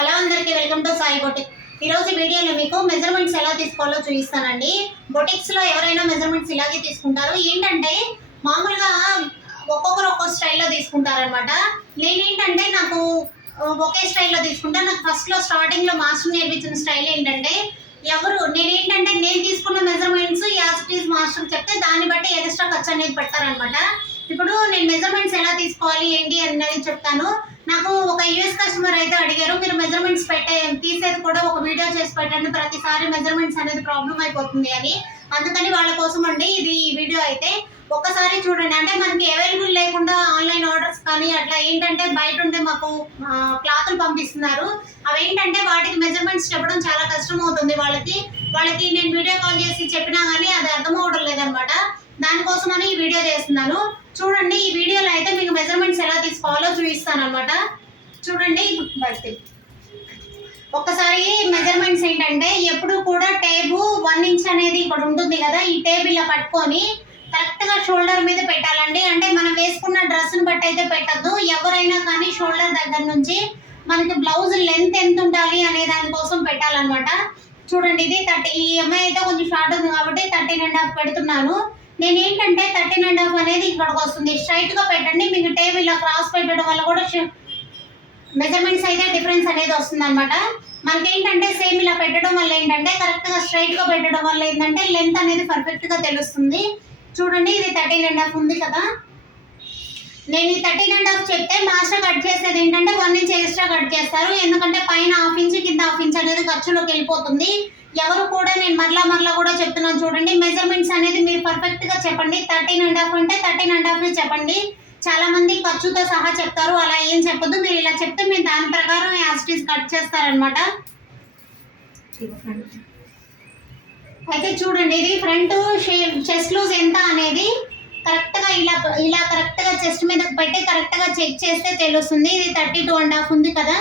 Hello అందరికీ welcome to Sai boutique. ఈరోజు వీడియోలో మీకు మెజర్మెంట్స్ ఎలా తీసుకోవాలో చూపిస్తానండి. బొటిక్స్లో ఎవరైనా మెజర్మెంట్స్ ఇలాగే తీసుకుంటారు. ఏంటంటే మామూలుగా ఒక్కొక్కరు ఒక్కో స్టైల్లో తీసుకుంటారనమాట. నేనేంటంటే నాకు ఒకే స్టైల్లో తీసుకుంటా. నాకు ఫస్ట్లో స్టార్టింగ్లో మాస్టర్ నేర్పించిన స్టైల్ ఏంటంటే నేను తీసుకున్న మెజర్మెంట్స్ యాజ్ మాస్టర్ చెప్తే దాన్ని బట్టి ఎక్స్ట్రా ఖర్చు అనేది పెడతారనమాట. ఇప్పుడు నేను మెజర్మెంట్స్ ఎలా తీసుకోవాలి ఏంటి అనేది చెప్తాను. నాకు ఒక యూఎస్ కస్టమర్ అయితే అడిగారు, మీరు మెజర్మెంట్స్ తీసేది కూడా ఒక వీడియో చేసి పెట్టండి, ప్రతిసారి మెజర్మెంట్స్ అనేది ప్రాబ్లం అయిపోతుంది అని. అందుకని వాళ్ళ కోసం అండి ఇది ఈ వీడియో అయితే. ఒక్కసారి చూడండి. అంటే మనకి అవైలబుల్ లేకుండా ఆన్లైన్ ఆర్డర్స్ కానీ అట్లా ఏంటంటే బయట ఉంటే మాకు క్లాతులు పంపిస్తున్నారు. అవేంటంటే వాటికి మెజర్మెంట్స్ చెప్పడం చాలా కష్టం అవుతుంది. వాళ్ళకి నేను వీడియో కాల్ చేసి చెప్పినా కానీ అది అర్థం అవడం లేదనమాట. దానికోసమని ఈ వీడియో చేస్తున్నాను. చూడండి, ఈ వీడియోలో అయితే మీకు మెజర్మెంట్స్ ఎలా తీసుకోవాలో చూపిస్తాను అనమాట. చూడండి, ఒక్కసారి మెజర్మెంట్స్ ఏంటంటే ఎప్పుడు కూడా టేబు 1 ఇంచ్ అనేది ఇక్కడ ఉంటుంది కదా, ఈ టేబు ఇలా పట్టుకొని కరెక్ట్గా షోల్డర్ మీద పెట్టాలండి. అంటే మనం వేసుకున్న డ్రెస్ని బట్టి అయితే పెట్టద్దు. ఎవరైనా కానీ షోల్డర్ దగ్గర నుంచి మనకి బ్లౌజ్ లెంత్ ఎంత ఉండాలి అనే దానికోసం పెట్టాలన్నమాట. చూడండి, ఇది 30. ఈ అమ్మాయి అయితే కొంచెం షార్ట్ ఉంది కాబట్టి 13.5 పెడుతున్నాను. నేనేంటంటే 13.5 అనేది ఇక్కడికి వస్తుంది. స్ట్రైట్గా పెట్టండి. మీకు టేబుల్ ఇలా క్రాస్ పెట్టడం వల్ల కూడా మెజర్మెంట్స్ అయితే డిఫరెన్స్ అనేది వస్తుంది అనమాట. మనకేంటంటే సేమ్ ఇలా పెట్టడం వల్ల ఏంటంటే కరెక్ట్గా స్ట్రైట్గా పెట్టడం వల్ల ఏంటంటే లెంత్ అనేది పర్ఫెక్ట్గా తెలుస్తుంది. చూడండి, ఇది 13.5 ఉంది కదా. నేను ఈ 13.5 చెప్తే మాస్టర్ కట్ చేసేది ఏంటంటే 1 ఇంచ్ ఎక్స్ట్రా కట్ చేస్తారు. ఎందుకంటే పైన 1/2 ఇంచ్ కింద 1/2 ఇంచ్ అనేది ఖర్చులోకి వెళ్ళిపోతుంది. ఎవరు కూడా నేను మరలా కూడా చెప్తున్నాను. చూడండి, మెజర్మెంట్స్ అనేది మీరు పర్ఫెక్ట్గా చెప్పండి. 13.5 అంటే 13.5 చెప్పండి. చాలా మంది ఖర్చుతో సహా చెప్తారు, అలా ఏం చెప్పొద్దు. మీరు ఇలా చెప్తే మీరు దాని ప్రకారం యాజ్ కట్ చేస్తారనమాట. అయితే చూడండి, ఇది ఫ్రంట్ చెస్ట్ లూజ్ ఎంత అనేది కరెక్ట్గా ఇలా కరెక్ట్గా చెస్ట్ మీద పెట్టి కరెక్ట్గా చెక్ చేస్తే తెలుస్తుంది. ఇది 32.5 ఉంది కదా.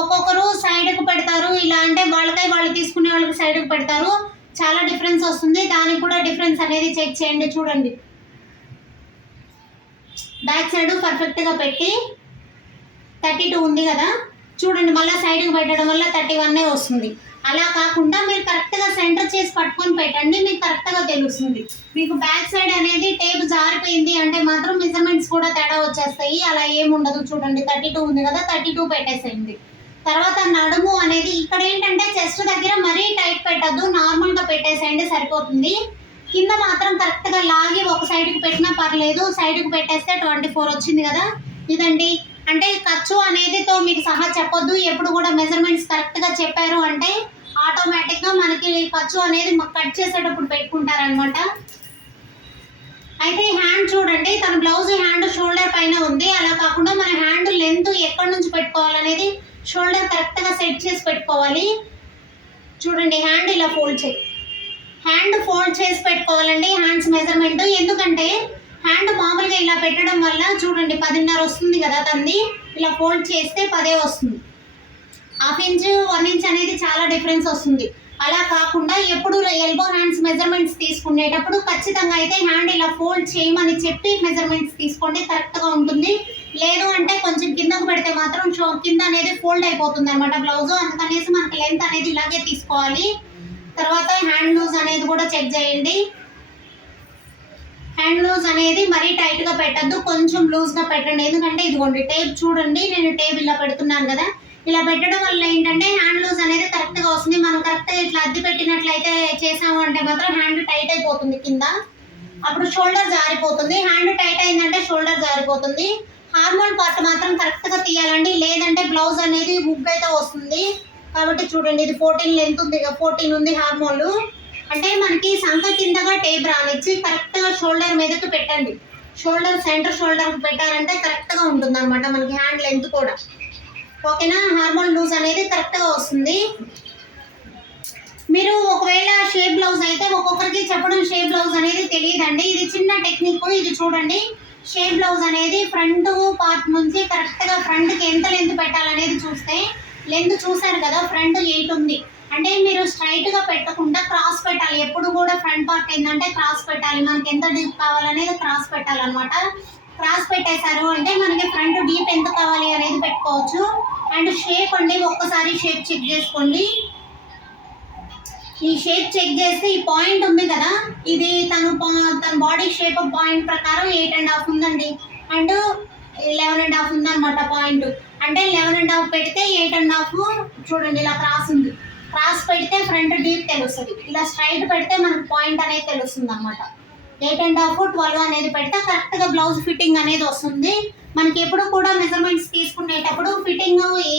ఒక్కొక్కరు సైడ్కి పెడతారు ఇలా, అంటే వాళ్ళు తీసుకునే వాళ్ళకి సైడ్కి పెడతారు. చాలా డిఫరెన్స్ వస్తుంది. దానికి కూడా డిఫరెన్స్ అనేది చెక్ చేయండి. చూడండి, బ్యాక్ సైడ్ పర్ఫెక్ట్గా పెట్టి 32 ఉంది కదా. చూడండి, మళ్ళీ సైడ్కి పెట్టడం వల్ల 31 వస్తుంది. అలా కాకుండా మీరు కరెక్ట్గా సెంటర్ చేసి పట్టుకొని పెట్టండి, మీకు కరెక్ట్గా తెలుస్తుంది. మీకు బ్యాక్ సైడ్ అనేది టేప్ జారిపోయింది అంటే మాత్రం మెజర్మెంట్స్ కూడా తేడా వచ్చేస్తాయి. అలా ఏముండదు. చూడండి, 32 ఉంది కదా, 32 పెట్టేసేయండి. తర్వాత నడుము అనేది ఇక్కడ ఏంటంటే చెస్ట్ దగ్గర మరీ టైట్ పెట్టద్దు, నార్మల్గా పెట్టేసేయండి, సరిపోతుంది. కింద మాత్రం కరెక్ట్గా లాగి ఒక సైడ్కి పెట్టినా పర్లేదు. సైడ్కి పెట్టేస్తే 24 వచ్చింది కదా. ఇదండి, అంటే ఖర్చు అనేదితో మీకు సహా చెప్పొద్దు. ఎప్పుడు కూడా మెజర్మెంట్స్ కరెక్ట్గా చెప్పారు అంటే ఆటోమేటిక్గా మనకి ఖర్చు అనేది కట్ చేసేటప్పుడు పెట్టుకుంటారనమాట. అయితే హ్యాండ్ చూడండి, తన బ్లౌజ్ హ్యాండ్ షోల్డర్ పైన ఉంది. అలా కాకుండా మన హ్యాండ్ లెంత్ ఎక్కడి నుంచి పెట్టుకోవాలనేది షోల్డర్ కరెక్ట్గా సెట్ చేసి పెట్టుకోవాలి. చూడండి, హ్యాండ్ ఇలా హ్యాండ్ ఫోల్డ్ చేసి పెట్టుకోవాలండి. హ్యాండ్స్ మెజర్మెంట్ ఎందుకంటే హ్యాండ్ మామూలుగా ఇలా పెట్టడం వల్ల చూడండి 10.5 వస్తుంది కదా తంది. ఇలా ఫోల్డ్ చేస్తే 10 వస్తుంది. 1/2 ఇంచ్ 1 ఇంచ్ అనేది చాలా డిఫరెన్స్ వస్తుంది. అలా కాకుండా ఎప్పుడు ఎల్బో హ్యాండ్స్ మెజర్మెంట్స్ తీసుకునేటప్పుడు ఖచ్చితంగా అయితే హ్యాండ్ ఇలా ఫోల్డ్ చేయమని చెప్పి మెజర్మెంట్స్ తీసుకోండి, కరెక్ట్గా ఉంటుంది. లేదు అంటే కొంచెం కిందకు పెడితే మాత్రం కింద అనేది ఫోల్డ్ అయిపోతుంది అనమాట బ్లౌజ్. అందుకనేసి మనకి లెంత్ అనేది ఇలాగే తీసుకోవాలి. తర్వాత హ్యాండ్ లూజ్ అనేది కూడా చెక్ చేయండి. హ్యాండ్ లూజ్ అనేది మరీ టైట్గా పెట్టద్దు, కొంచెం లూజ్గా పెట్టండి. ఎందుకంటే ఇదిగోండి టేప్ చూడండి, నేను టేప్ ఇలా పెడుతున్నాను కదా. ఇలా పెట్టడం వల్ల ఏంటంటే హ్యాండ్ లూజ్ అనేది కరెక్ట్గా వస్తుంది. మనం కరెక్ట్గా ఇట్లా అద్దె పెట్టినట్లయితే చేసాము అంటే మాత్రం హ్యాండ్ టైట్ అయిపోతుంది కింద, అప్పుడు షోల్డర్ జారిపోతుంది. హ్యాండ్ టైట్ అయిందంటే షోల్డర్ జారిపోతుంది. హార్మోన్ పార్ట్ మాత్రం కరెక్ట్గా తీయాలండి, లేదంటే బ్లౌజ్ అనేది బుగ్ అయితే వస్తుంది. కాబట్టి చూడండి, ఇది 14 లెంత్ ఉంది, 14 ఉంది హార్మోన్లు. అంటే మనకి సంఖ కిందగా టేప్ రానిచ్చి కరెక్ట్గా షోల్డర్ మీదకి పెట్టండి. సెంటర్ షోల్డర్కి పెట్టారంటే కరెక్ట్గా ఉంటుంది అనమాట మనకి హ్యాండ్ లెంత్ కూడా. ఓకేనా? హార్మోన్ లూజ్ అనేది కరెక్ట్గా వస్తుంది. మీరు ఒకవేళ షేప్ బ్లౌజ్ అయితే ఒక్కొక్కరికి చెప్పడం షేప్ బ్లౌజ్ అనేది తెలియదండి. ఇది చిన్న టెక్నిక్. ఇది చూడండి, షేప్ బ్లౌజ్ అనేది ఫ్రంట్ పార్ట్ నుంచి కరెక్ట్గా ఫ్రంట్కి ఎంత లెంత్ పెట్టాలనేది చూస్తే లెంత్ చూసారు కదా, ఫ్రంట్ 8 ఉంది. అంటే మీరు స్ట్రైట్గా పెట్టకుండా క్రాస్ పెట్టాలి. ఎప్పుడు కూడా ఫ్రంట్ పార్ట్ ఏంటంటే క్రాస్ పెట్టాలి. మనకి ఎంత డీప్ కావాలనేది క్రాస్ పెట్టాలన్నమాట. క్రాస్ పెట్టేశారు అంటే మనకి ఫ్రంట్ డీప్ ఎంత కావాలి అనేది పెట్టుకోవచ్చు. అండ్ షేప్ అండి, ఒక్కసారి షేప్ చెక్ చేసుకోండి. ఈ షేప్ చెక్ చేస్తే ఈ పాయింట్ ఉంది కదా, ఇది తన బాడీ షేప్ పాయింట్ ప్రకారం 8.5 ఉందండి. అండ్ 11.5 ఉందన్నమాట పాయింట్. అంటే 11.5 పెడితే 8.5 చూడండి ఇలా క్రాస్ ఉంది. క్రాస్ పెడితే ఫ్రంట్ డీప్ తెలుస్తుంది. ఇలా స్ట్రైట్ పెడితే మనకు పాయింట్ అనేది తెలుస్తుంది అనమాట. 8.5 12 అనేది పెడితే కరెక్ట్గా బ్లౌజ్ ఫిట్టింగ్ అనేది వస్తుంది. మనకి ఎప్పుడు కూడా మెజర్మెంట్స్ తీసుకునేటప్పుడు ఫిట్టింగ్ ఈ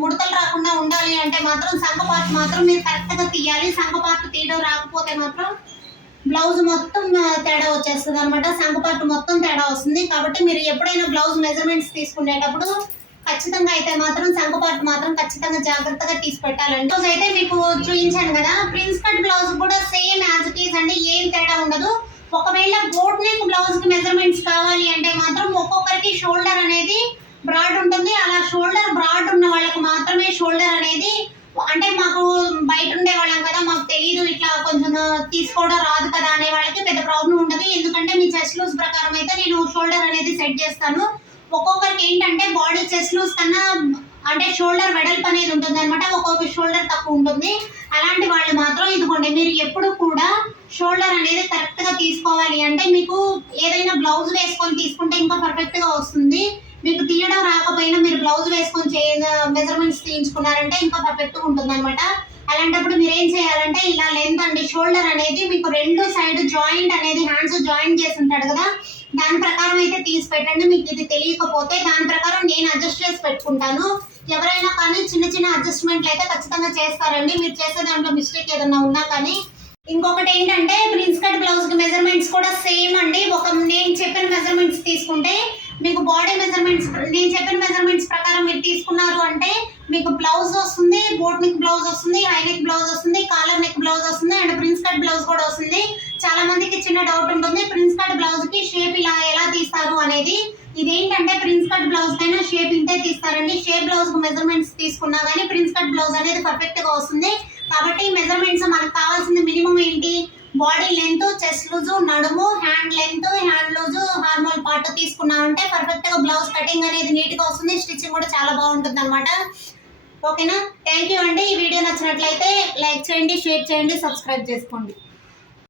ముడతలు రాకుండా ఉండాలి అంటే మాత్రం సంఖ పార్ట్ మాత్రం మీరు కరెక్ట్గా తీయాలి. సంఖ పార్ట్ తీయడం రాకపోతే మాత్రం బ్లౌజ్ మొత్తం తేడా వచ్చేస్తుంది అనమాట. సంఖ పార్ట్ మొత్తం తేడా వస్తుంది. కాబట్టి మీరు ఎప్పుడైనా బ్లౌజ్ మెజర్మెంట్స్ తీసుకునేటప్పుడు ఖచ్చితంగా అయితే మాత్రం సంఖ పార్ట్ మాత్రం ఖచ్చితంగా జాగ్రత్తగా తీసి పెట్టాలండి. బ్లౌజ్ అయితే మీకు చూపించాను కదా, ప్రిన్స్ కట్ బ్లౌజ్ కూడా సేమ్ యాజ్ ఇట్ ఈస్ అండి, ఏం తేడా ఉండదు. ఒకవేళ బోట్ నెక్ బ్లౌజ్ కి మెజర్మెంట్స్ కావాలి అంటే మాత్రం ఒక్కొక్కరికి షోల్డర్ అనేది బ్రాడ్ ఉంటుంది. అలా షోల్డర్ బ్రాడ్ ఉన్న వాళ్ళకి మాత్రమే షోల్డర్ అనేది, అంటే మాకు బయట ఉండే వాళ్ళం కదా, మాకు తెలియదు ఇట్లా కొంచెం తీసుకోవడం రాదు కదా అనే వాళ్ళకి పెద్ద ప్రాబ్లం ఉండదు. ఎందుకంటే మీ చెస్ట్ లూజ్ ప్రకారం అయితే నేను షోల్డర్ అనేది సెట్ చేస్తాను. ఒక్కొక్కరికి ఏంటంటే బాడీ చెస్ట్ లూజ్ కన్నా అంటే షోల్డర్ వెడల్పు అనేది ఉంటుంది అనమాట, ఒక్కొక్క షోల్డర్ తక్కువ ఉంటుంది. అలాంటి వాళ్ళు మాత్రం ఇదిగోండి, మీరు ఎప్పుడు కూడా షోల్డర్ అనేది కరెక్ట్గా తీసుకోవాలి. అంటే మీకు ఏదైనా బ్లౌజ్ వేసుకొని తీసుకుంటే ఇంకా పర్ఫెక్ట్గా వస్తుంది. మీకు తీయడం రాకపోయినా మీరు బ్లౌజ్ వేసుకొని మెజర్మెంట్స్ తీయించుకున్నారంటే ఇంకా పర్ఫెక్ట్గా ఉంటుంది అనమాట. అలాంటప్పుడు మీరు ఏం చేయాలంటే ఇలా లెంత్ అండి, షోల్డర్ అనేది మీకు రెండు సైడ్ జాయింట్ అనేది హ్యాండ్స్ జాయింట్ చేసి ఉంటాడు కదా, దాని ప్రకారం అయితే తీసి పెట్టండి. మీకు ఇది తెలియకపోతే దాని ప్రకారం నేను అడ్జస్ట్ చేసి పెట్టుకుంటాను. ఎవరైనా కానీ చిన్న చిన్న అడ్జస్ట్మెంట్లు అయితే ఖచ్చితంగా చేస్తారండి. మీరు చేసే దాంట్లో మిస్టేక్ ఏదన్నా ఉన్నా కానీ. ఇంకొకటి ఏంటంటే ప్రిన్స్ కట్ బ్లౌజ్ కి మెజర్మెంట్స్ కూడా సేమ్ అండి. నేను చెప్పిన మెజర్మెంట్స్ తీసుకుంటే మీకు బాడీ మెజర్మెంట్స్, నేను చెప్పిన మెజర్మెంట్స్ ప్రకారం మీరు తీసుకున్నారు అంటే మీకు బ్లౌజ్ వస్తుంది, బోట్ నెక్ బ్లౌజ్ వస్తుంది, హై నెక్ బ్లౌజ్ వస్తుంది, కాలర్ నెక్ బ్లౌజ్ వస్తుంది, అండ్ ప్రిన్స్ కట్ బ్లౌజ్ కూడా వస్తుంది. చాలా మందికి చిన్న డౌట్ ఉంటుంది ప్రిన్స్ కట్ బ్లౌజ్ కి షేప్ ఇలా ఎలా తీస్తారు అనేది. ఇదేంటంటే ప్రిన్స్ కట్ బ్లౌజ్ కైనా షేప్ ఇంతే తీస్తారండి. షేప్ బ్లౌజ్ కు మెజర్మెంట్స్ తీసుకున్నా కానీ ప్రిన్స్ కట్ బ్లౌజ్ అనేది పర్ఫెక్ట్ గా వస్తుంది. కాబట్టి మెజర్మెంట్స్ మనకు కావాల్సింది మినిమం ఏంటి, బాడీ లెంత్, చెస్ట్ లూజు, నడుము, hand length, hand loose, హార్మోల్ part తీసుకున్నామంటే పర్ఫెక్ట్ గా బ్లౌజ్ కటింగ్ అనేది నీట్ గా వస్తుంది. స్టిచ్చింగ్ కూడా చాలా బాగుంటుంది అనమాట. ఓకేనా, థ్యాంక్ యూ అండి. ఈ వీడియో నచ్చినట్లయితే లైక్ చేయండి, షేర్ చేయండి, సబ్స్క్రైబ్ చేసుకోండి.